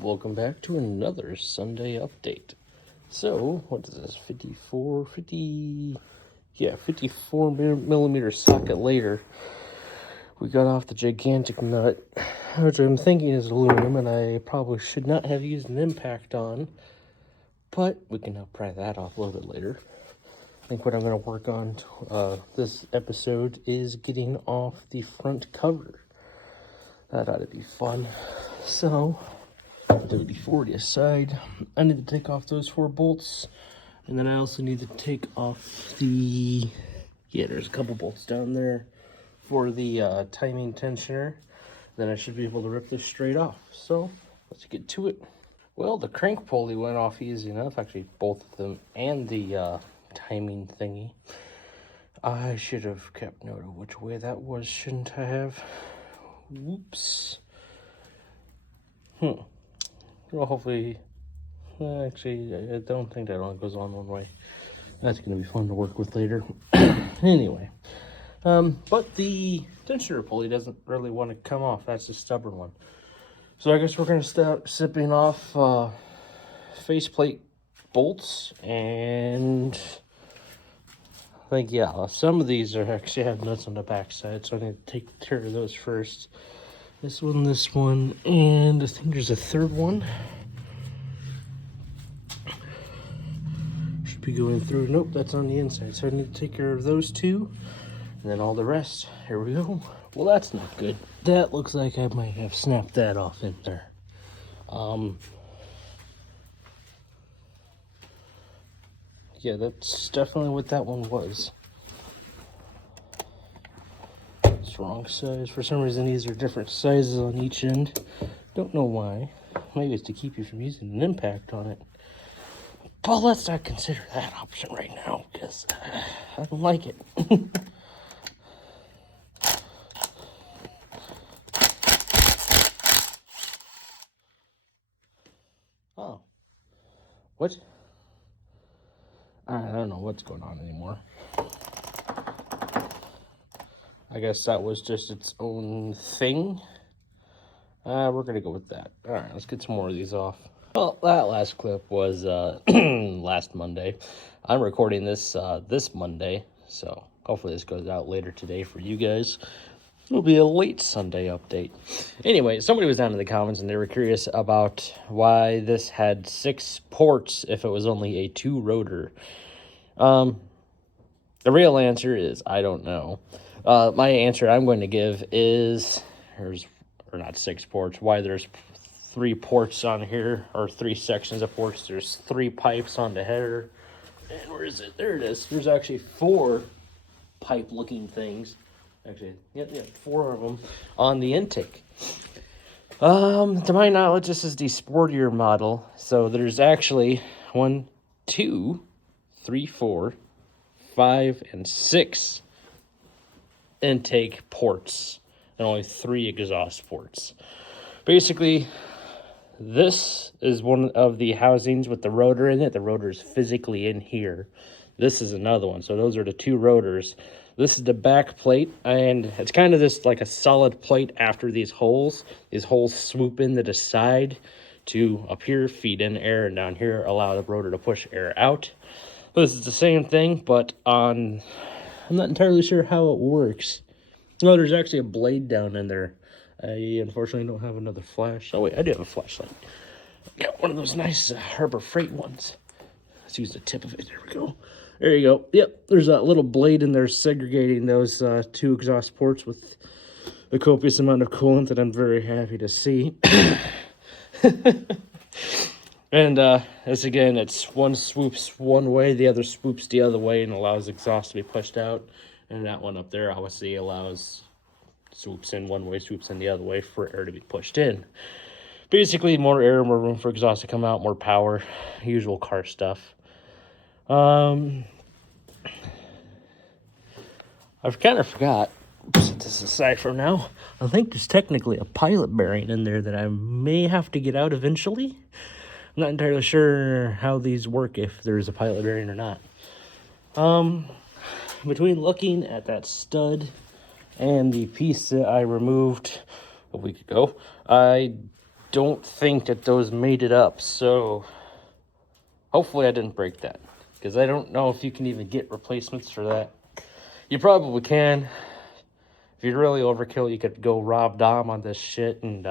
Welcome back to another Sunday update. So, what is this? 54 millimeter socket later. We got off the gigantic nut, which I'm thinking is aluminum, and I probably should not have used an impact on, but we can now pry that off a little bit later. I think what I'm going to work on this episode is getting off the front cover. That ought to be fun. So, WD-40 aside, I need to take off those 4 bolts, and then I also need to take off there's a couple bolts down there for the timing tensioner. Then I should be able to rip this straight off. So let's get to it. Well, the crank pulley went off easy enough, actually both of them, and the timing thingy. I should have kept note of which way that was, shouldn't I have? Whoops. Well, hopefully, actually, I don't think that only goes on one way. That's going to be fun to work with later. Anyway, but the tensioner pulley doesn't really want to come off. That's a stubborn one. So I guess we're going to start sipping off faceplate bolts, and I think, some of these actually have nuts on the back side, so I need to take care of those first. This one, and I think there's a third one. Should be going through. Nope, that's on the inside. So I need to take care of those two, and then all the rest. Here we go. Well, that's not good. That looks like I might have snapped that off in there. Yeah, that's definitely what that one was. Wrong size. For some reason, these are different sizes on each end. Don't know why. Maybe it's to keep you from using an impact on it. But let's not consider that option right now, because I don't like it. Oh. What? I don't know what's going on anymore. I guess that was just its own thing. We're going to go with that. All right, let's get some more of these off. Well, that last clip was last Monday. I'm recording this this Monday, so hopefully this goes out later today for you guys. It'll be a late Sunday update. Anyway, somebody was down in the comments and they were curious about why this had 6 ports if it was only a 2-rotor. The real answer is I don't know. My answer I'm going to give is not 6 ports. Why there's 3 ports on here, or 3 sections of ports. There's 3 pipes on the header. And where is it? There it is. There's actually 4 pipe-looking things. Actually, 4 of them on the intake. To my knowledge, this is the sportier model. So there's actually 1, 2, 3, 4, 5, and 6 intake ports, and only 3 exhaust ports. Basically, this is one of the housings with the rotor in it. The rotor is physically in here. This is another one. So those are the 2 rotors. This is the back plate, and it's kind of this like a solid plate after these holes. These holes swoop into the side to up here feed in air, and down here allow the rotor to push air out. This is the same thing, but I'm not entirely sure how it works. No, there's actually a blade down in there. I unfortunately don't have another flash. Oh wait, I do have a flashlight. Got one of those nice Harbor Freight ones. Let's use the tip of it. There we go. There you go. Yep, there's a little blade in there segregating those 2 exhaust ports with a copious amount of coolant that I'm very happy to see. And as again, it's one swoops one way, the other swoops the other way, and allows exhaust to be pushed out. And that one up there obviously allows swoops in one way, swoops in the other way for air to be pushed in. Basically, more air, more room for exhaust to come out, more power, usual car stuff. I've kind of forgot. Set this aside for now. I think there's technically a pilot bearing in there that I may have to get out eventually. I'm not entirely sure how these work, if there's a pilot bearing or not. Between looking at that stud and the piece that I removed a week ago, I don't think that those made it up, so hopefully I didn't break that, because I don't know if you can even get replacements for that. You probably can. If you're really overkill, you could go rob Dom on this shit and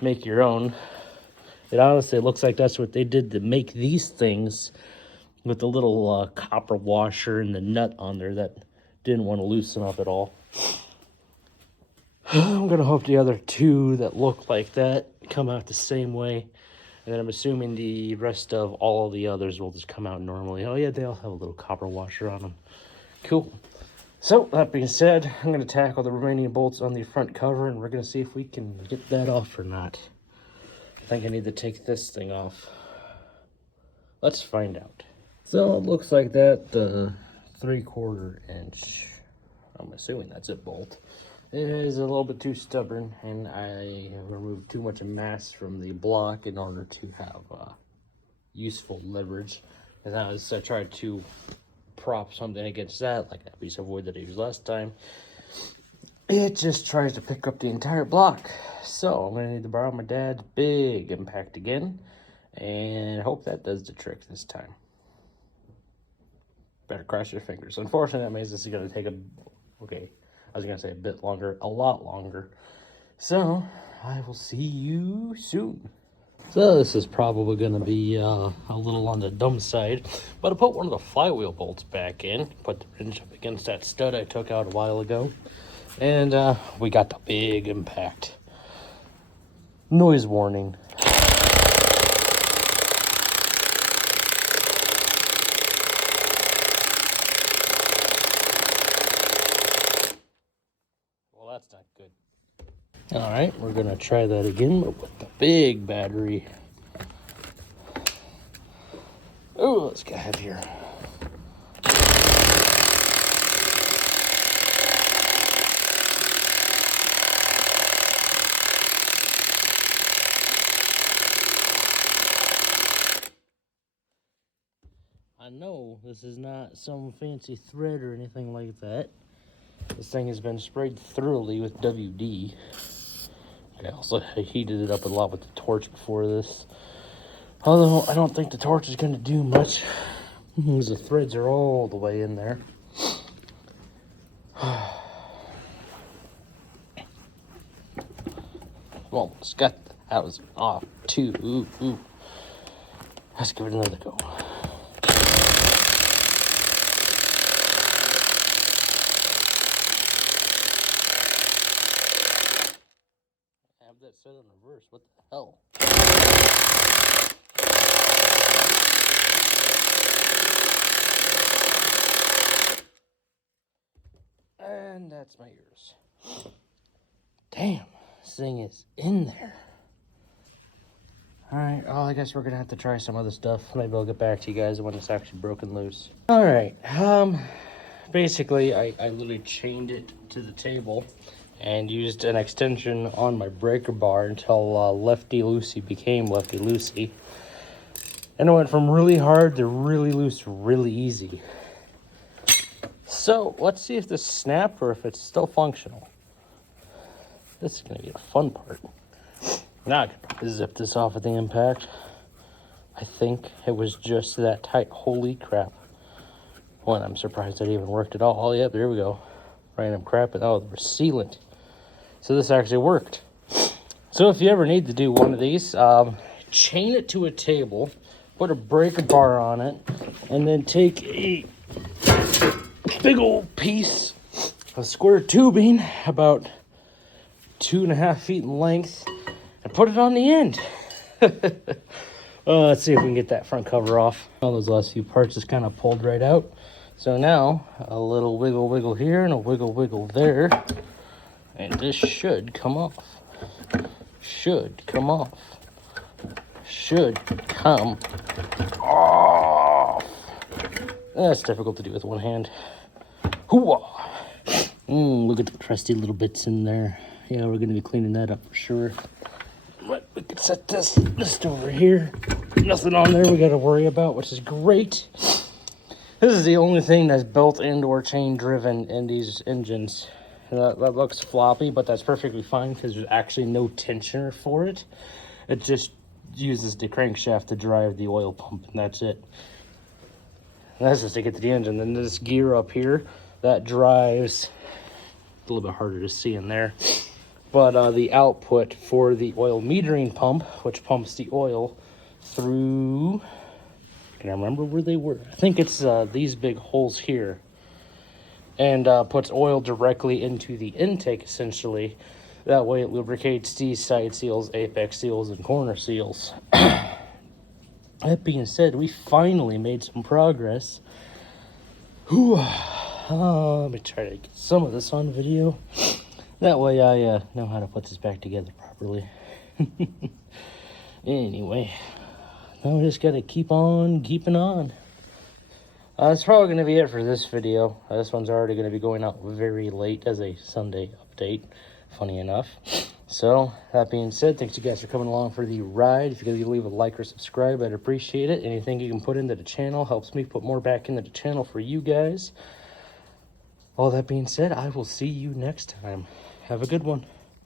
make your own. It honestly looks like that's what they did to make these things, with the little copper washer and the nut on there that didn't want to loosen up at all. I'm going to hope the other two that look like that come out the same way. And then I'm assuming the rest of all of the others will just come out normally. Oh yeah, they all have a little copper washer on them. Cool. So, that being said, I'm going to tackle the remaining bolts on the front cover, and we're going to see if we can get that off or not. I think I need to take this thing off. Let's find out. So, it looks like that, the 3/4 inch, I'm assuming that's a bolt, is a little bit too stubborn, and I removed too much mass from the block in order to have useful leverage. And as I tried to prop something against that, like that piece of wood that I used last time, it just tries to pick up the entire block. So I'm gonna need to borrow my dad's big impact again, and hope that does the trick this time. Better cross your fingers. Unfortunately, that means this is gonna take a bit longer, a lot longer. So I will see you soon. So this is probably going to be a little on the dumb side, but I put one of the flywheel bolts back in, put the wrench up against that stud I took out a while ago, and we got the big impact. Noise warning. Well, that's not good. All right, we're going to try that again, but with the big battery. Oh, let's get heavier. I know this is not some fancy thread or anything like that. This thing has been sprayed thoroughly with WD. I also heated it up a lot with the torch before this. Although I don't think the torch is going to do much, because the threads are all the way in there. Almost got that was off too. Ooh. Let's give it another go. Have that set in reverse. What the hell? And that's my ears. Damn, this thing is in there. Alright, well, I guess we're gonna have to try some other stuff. Maybe I'll get back to you guys when it's actually broken loose. Alright, basically, I literally chained it to the table and used an extension on my breaker bar until Lefty Loosey became Lefty Loosey. And it went from really hard to really loose really easy. So, let's see if this snapped or if it's still functional. This is gonna be a fun part. Now I can probably zip this off at the impact. I think it was just that tight. Holy crap. One, I'm surprised it even worked at all. Oh, yep, there we go. Random crap. Oh, we're sealant. So this actually worked. So if you ever need to do one of these, chain it to a table, put a breaker bar on it, and then take a big old piece of square tubing, about 2.5 feet in length, and put it on the end. Let's see if we can get that front cover off. All those last few parts just kind of pulled right out. So now, a little wiggle here and a wiggle there. And this should come off. Should come off. That's difficult to do with one hand. Hoo-wah! Look at the crusty little bits in there. Yeah, we're going to be cleaning that up for sure. But we can set this over here. Nothing on there we got to worry about, which is great. This is the only thing that's built and/or chain driven in these engines. That looks floppy, but that's perfectly fine because there's actually no tensioner for it. It just uses the crankshaft to drive the oil pump, and that's it. And that's just to get to the engine. Then this gear up here, that drives, a little bit harder to see in there, but the output for the oil metering pump, which pumps the oil through, can I remember where they were? I think it's these big holes here, and puts oil directly into the intake, essentially. That way it lubricates these side seals, apex seals, and corner seals. That being said, we finally made some progress. Whew. Let me try to get some of this on video. That way I know how to put this back together properly. Anyway, now we just gotta keep on keeping on. That's probably going to be it for this video. This one's already going to be going out very late as a Sunday update, funny enough. So, that being said, thanks you guys for coming along for the ride. If you could leave a like or subscribe, I'd appreciate it. Anything you can put into the channel helps me put more back into the channel for you guys. All that being said, I will see you next time. Have a good one.